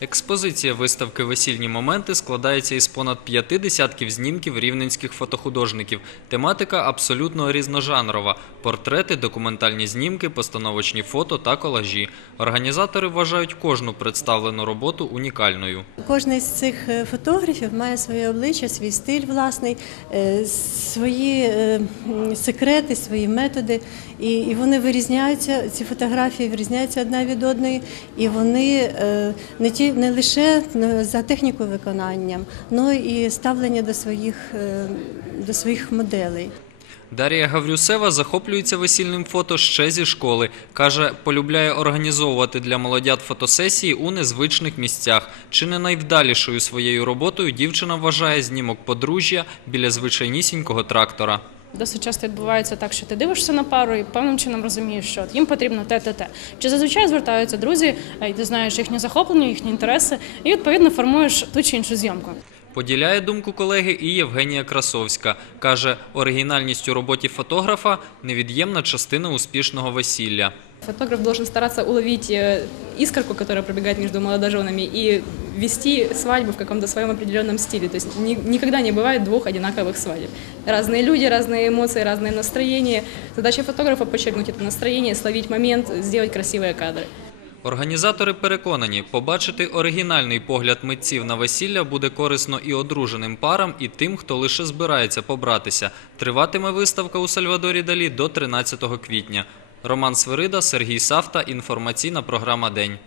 Експозиція виставки Весільні моменти складається із понад п'яти десятків знімків рівненських фотохудожників. Тематика абсолютно різножанрова: портрети, документальні знімки, постановочні фото та колажі. Організатори вважають кожну представлену роботу унікальною. Кожний з цих е, фотографів має своє обличчя, свій стиль власний, е, свої е, секрети, свої методи. І, вони вирізняються, ці фотографії вирізняються одна від одної, і вони не, ті, не лише е, за технікою виконання, але і ставлення до своїх, е, до своїх моделей. Дар'я Гаврюсева захоплюється весільним фото ще зі школи. Каже, полюбляє організовувати для молодят фотосесії у незвичних місцях. Чи не найвдалішою своєю роботою дівчина вважає знімок подружжя біля звичайнісінького трактора. Досить часто відбувається так, що ти дивишся на пару і певним чином розумієш, що їм потрібно те, те, те. Чи зазвичай звертаються друзі, е, і ти знаєш їхні захоплення, їхні інтереси, і відповідно формуєш ту чи іншу зйомку. Поділяє думку колеги і Євгенія Красовська. Каже, оригінальність у роботі фотографа невід'ємна частина успішного весілля. Фотограф должен стараться уловить э, искорку, которая пробегает между молодоженами, и вести свадьбу в каком-то своем определенном стиле. То есть ни- никогда не бывает двух одинаковых свадеб. Разные люди, разные эмоции, разные настроения. Задача фотографа подчеркнуть это настроение, словить момент, сделать красивые кадры. Організатори переконані, побачити оригінальний погляд митців на весілля буде корисно і одруженим парам, і тим, хто лише збирається побратися. Триватиме виставка у Сальвадорі Далі до 13 квітня. Роман Свирида, Сергій Савта. Інформаційна програма День.